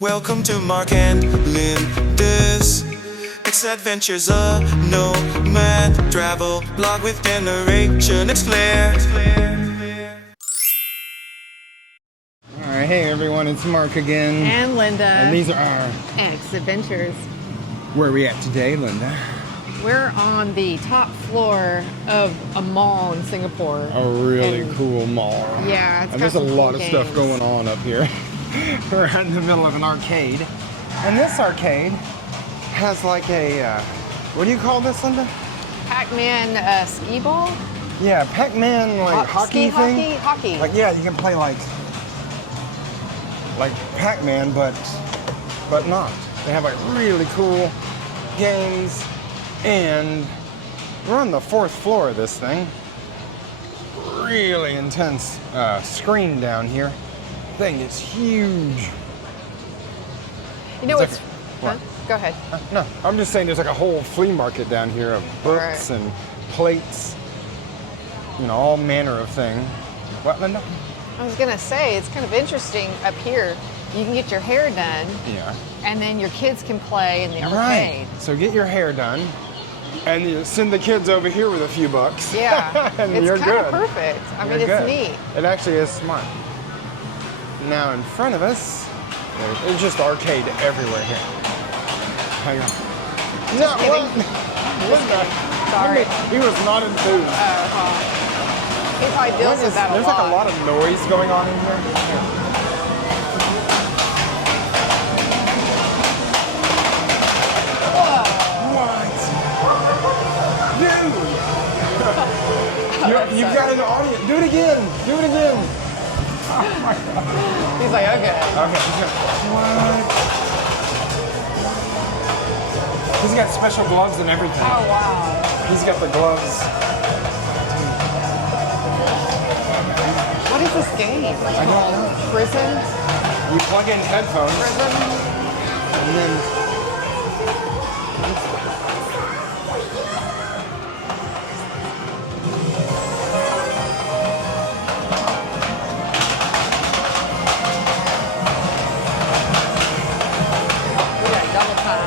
Welcome to Mark and Linda's X-Adventures, a nomad travel blog with generation. It's Claire. Alright, hey everyone, it's Mark again. And Linda. And these are our X-Adventures. Where are we at today, Linda? We're on the top floor of a mall in Singapore. A really cool mall. Yeah, it's and got there's a some lot cool of stuff going on up here. We're in the middle of an arcade. And this arcade has like a, what do you call this, Linda? Pac-Man skee ball? Yeah, Pac-Man like hockey thing. Hockey. Like, yeah, you can play like Pac-Man, but not. They have like really cool games, and we're on the 4th floor of this thing. Really intense screen down here. Thing is huge. You know it's what's... like huh? Go ahead. No, I'm just saying there's like a whole flea market down here of books and plates. You know, all manner of thing. What, Linda? I was going to say, it's kind of interesting up here. You can get your hair done. Yeah. And then your kids can play in the arcade. Right. So get your hair done, and you send the kids over here with a few bucks. Yeah. And it's you're kind good. of perfect. I mean, You're it's good. neat. It actually is smart. Now in front of us, there's just arcade everywhere here. Hang on. Just kidding. Linda, Sorry. he was not enthused. He probably deals with that a lot. There's like a lot of noise going on in here. What? Dude! You've got an audience. Do it again. Do it again. Oh my God. He's like, okay. Okay. What? He's got special gloves and everything. Oh, wow. He's got the gloves. What is this game? I don't know. Prison? You plug in headphones. Prison? And then We got double time.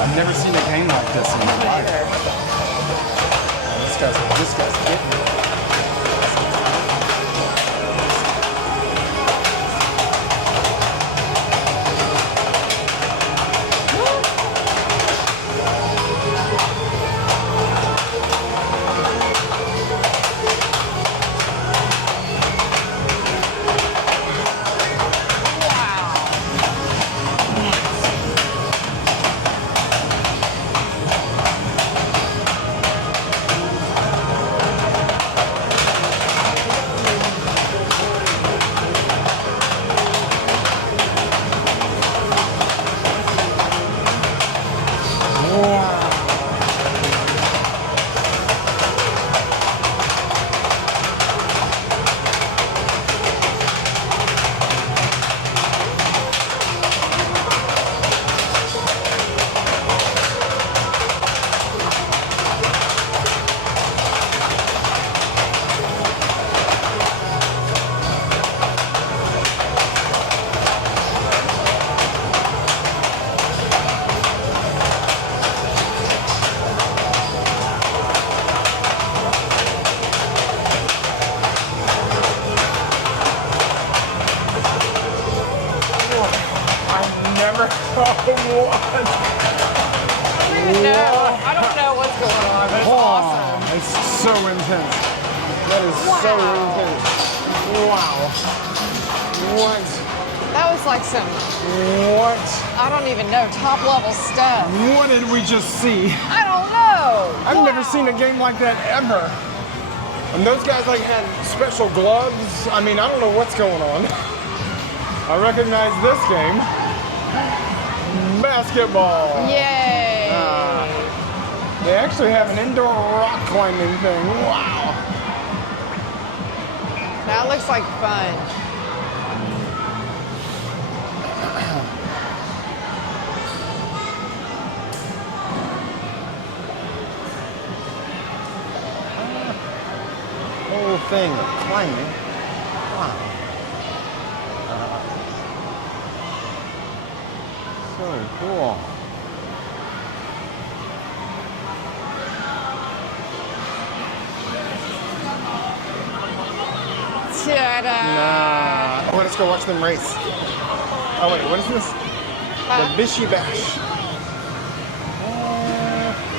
I've never seen a game like this in my life. This guy's getting it. I don't know what's going on, but it's awesome. It's so intense. That is so intense. Wow. What? That was like some, What? I don't even know, top level stuff. What did we just see? I don't know. I've never seen a game like that ever. And those guys like had special gloves. I mean, I don't know what's going on. I recognize this game. Basketball. Yay! They actually have an indoor rock climbing thing. Wow. That looks like fun. Whole thing of climbing. Wow. So cool. Ta-da! Nah. Oh, let's go watch them race. Oh wait, what is this? The Bishy Bash.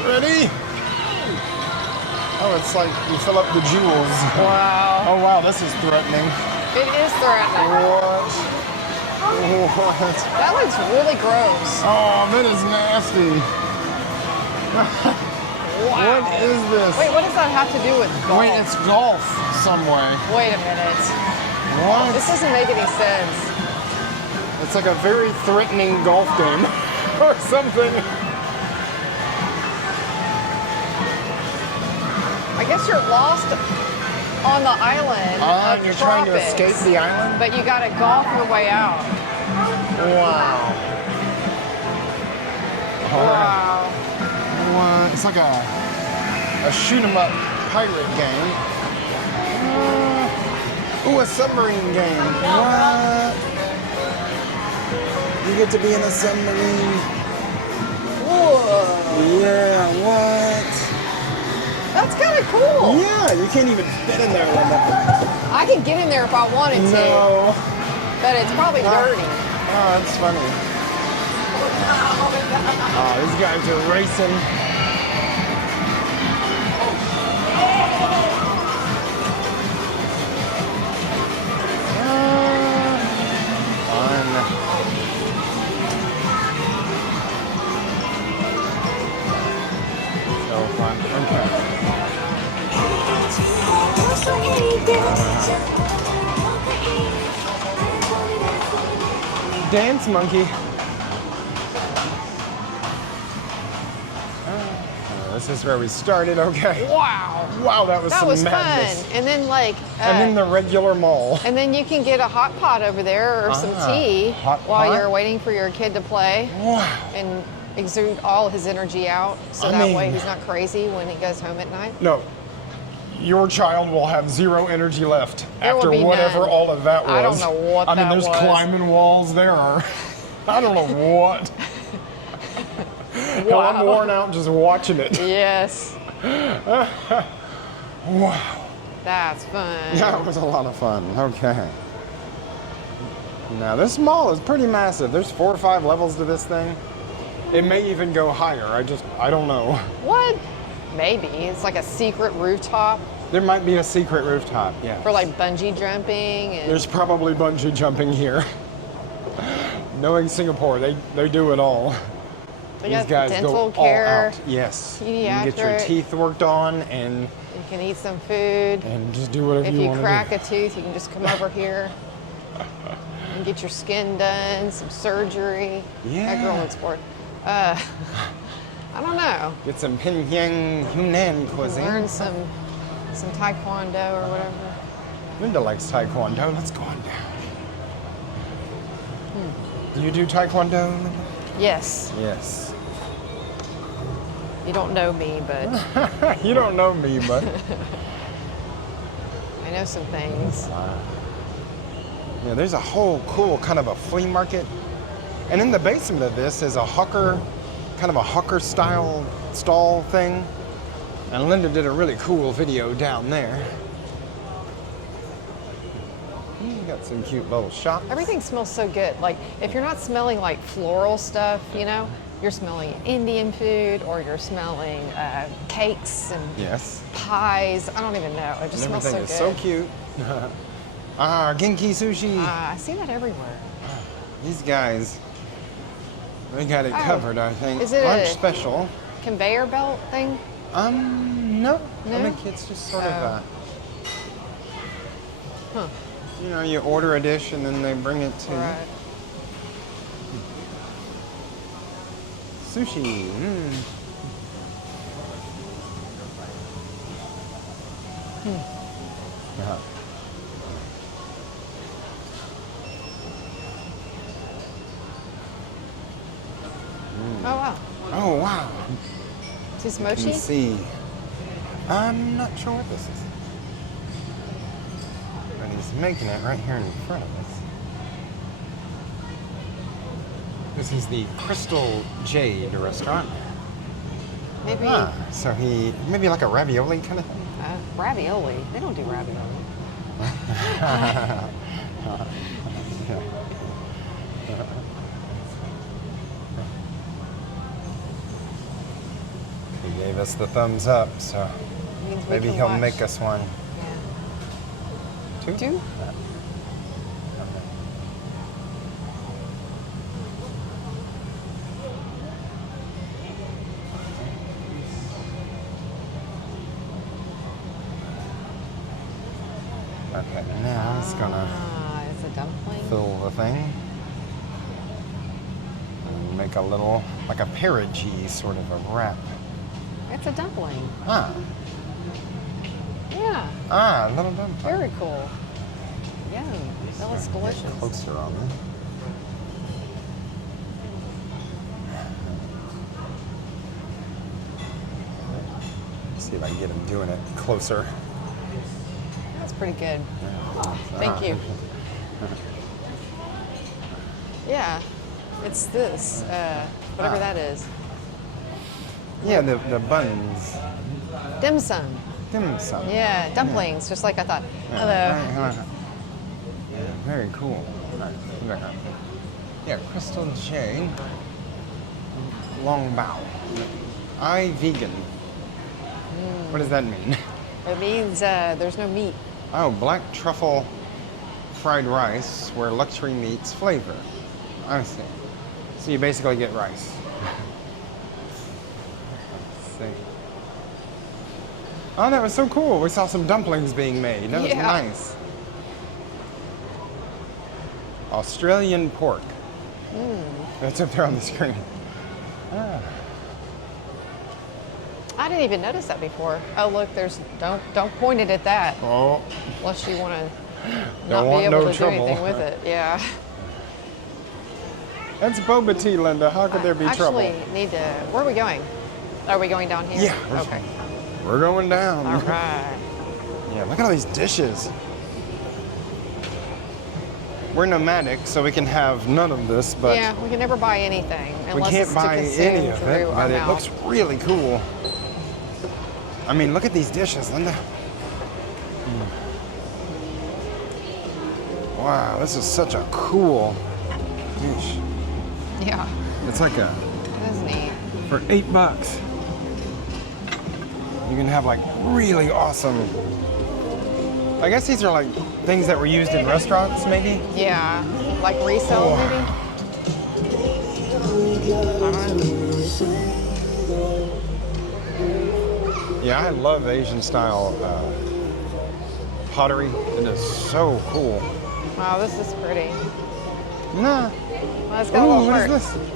Ready? Oh, it's like you fill up the jewels. Wow. Oh wow, this is threatening. It is threatening. What? What? That looks really gross. Oh, that is nasty. Wow. What is this? Wait, what does that have to do with golf? Wait, it's golf some way. Wait a minute. What? This doesn't make any sense. It's like a very threatening golf game or something. I guess you're lost on the island of And you're trying to tropics, escape the island? but you got to golf your way out. Wow. Wow. What? It's like a shoot 'em up pirate game. Ooh, a submarine game. What? You get to be in a submarine. Whoa. Yeah, what? That's kind of cool. Yeah, you can't even fit in there. I could get in there if I wanted to, No. but it's probably dirty. Oh, that's funny. Oh, these guys are racing. Fun. So fun. Okay. Dance monkey. This is where we started, okay. Wow. Wow, that was That some was madness. fun. And then like, And then the regular mall. and then you can get a hot pot over there or some tea hot while pot? you're waiting for your kid to play Wow. and exude all his energy out, so I that mean- way he's not crazy when he goes home at night. No, your child will have zero energy left There will after be whatever none. all of that was. I don't know what I mean, that there's was. climbing walls. There are. I don't know what. Hell, I'm Wow. worn out just watching it. Yes. Wow. That's fun. That was a lot of fun. Okay. Now this mall is pretty massive. There's 4 or 5 levels to this thing. It may even go higher. I don't know. What? Maybe. It's like a secret rooftop There might be a secret rooftop. Yeah. for like bungee jumping and There's probably bungee jumping here. Knowing Singapore, they do it all. they These got guys dental go care. all out. Yes. You can get your pediatric. teeth worked on and You can eat some food. just do whatever If you you want crack to a tooth, you can just come over here and get your skin done, some surgery. Yeah. That girl looks bored. I don't know. do. Get some Pyongyang Hunan cuisine. Learn some taekwondo or whatever. Linda likes Taekwondo. Let's go on down. Do you do Taekwondo, Linda? Yes. Yes. You don't know me, but You don't know me, but I know some things. yeah, there's a whole cool kind of a flea market. And in the basement of this is a hawker, kind of a hawker style stall thing. And Linda did a really cool video down there. You got some cute little shops. Everything smells so good. Like, if you're not smelling like floral stuff, you know, you're smelling Indian food or you're smelling cakes and Yes. pies. I don't even know. It just And smells so everything good. is so cute. Genki sushi. I see that everywhere. These guys, they got it Oh. covered, I think. Is it Lunch a- special. Conveyor belt thing? No. No? I think it's just sort of Oh. You know, you order a dish and then they bring it to Right. you. Sushi. Yeah. Oh wow. Oh wow. Is this You mochi? can see. I'm not sure what this is. But he's making it right here in front of us. This is the Crystal Jade restaurant. Maybe So maybe like a ravioli kind of thing. ravioli. They don't do ravioli. He gave us the thumbs up, so Means we maybe can he'll watch. make us one. Yeah. Two? Two? Okay, now he's gonna Ah, it's a dumpling. fill the thing. And make a little, like a perigee sort of a wrap. It's a dumpling. Ah, Yeah. a little dumpling. Very cool. Yum. That looks Get delicious. closer on me. See if I can get him doing it closer. That's pretty good. Thank you. Yeah. It's this. Whatever that is. Yeah, the buns. Dim sum. Dim sum. Yeah, dumplings, just like I thought. Hello. Yeah, very cool. Yeah, Crystal Jade. Long bow. I vegan. What does that mean? It means there's no meat. Oh, black truffle fried rice where luxury meets flavor. I see. So you basically get rice. Let's see. Oh, that was so cool. We saw some dumplings being made. That was Yeah. nice. Australian pork. That's up there on the screen. I didn't even notice that before. Oh look, there's don't point it at that Oh, unless you want to Don't not want be able no to trouble. do anything with it. Yeah. that's boba tea, Linda. How could there be trouble? Actually, need to. Where are we going? Are we going down here? Yeah. Okay. We're going down. All right. Yeah, look at all these dishes. We're nomadic, so we can have none of this, but Yeah, we can never buy anything we unless can't it's buy to consume any of through it. our But it mouth. looks really cool. I mean, look at these dishes, Linda. Wow, this is such a cool dish. Yeah, It's like a that is neat. for $8. You can have like really awesome. I guess these are like things that were used in restaurants, maybe. Yeah, like resale Oh. maybe. I don't know. Yeah, I love Asian style pottery. It is so cool. Wow, this is pretty. Nah. Well, it's got a Ooh, little what heart. is this?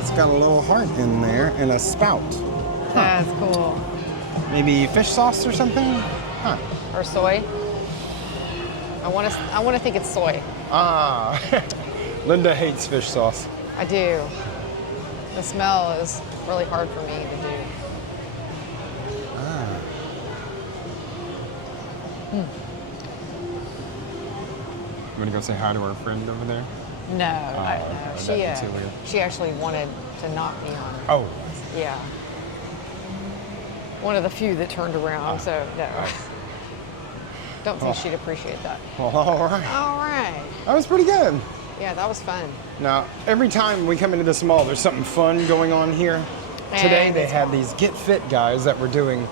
It's got a little heart in there and a spout. That's cool. Maybe fish sauce or something? Huh. Or soy. I want to think it's soy. Ah. Linda hates fish sauce. I do. The smell is really hard for me to do. You want to go say hi to our friend over there? No, okay. That'd be too weird. she actually wanted to knock me on. Oh. Yeah. One of the few that turned around, so no. Don't think she'd appreciate that. Well, all right. All right. That was pretty good. Yeah, that was fun. Now, every time we come into this mall, there's something fun going on here. Today And they it's had these Get Fit guys that were doing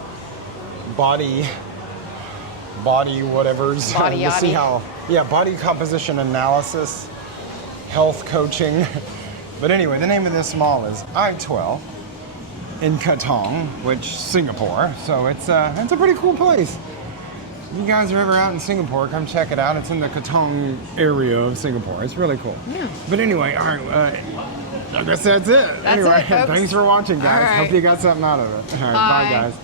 body whatevers Body to see yachty. how, body composition analysis, health coaching. But anyway, the name of this mall is i12 in Katong, which Singapore. So it's a pretty cool place. you guys are ever out in Singapore, come check it out. It's in the Katong area of Singapore. It's really cool. Yeah. But anyway, all right. I guess that's it. That's anyway, it, folks. thanks for watching, guys. All right. Hope you got something out of it. All right, bye guys.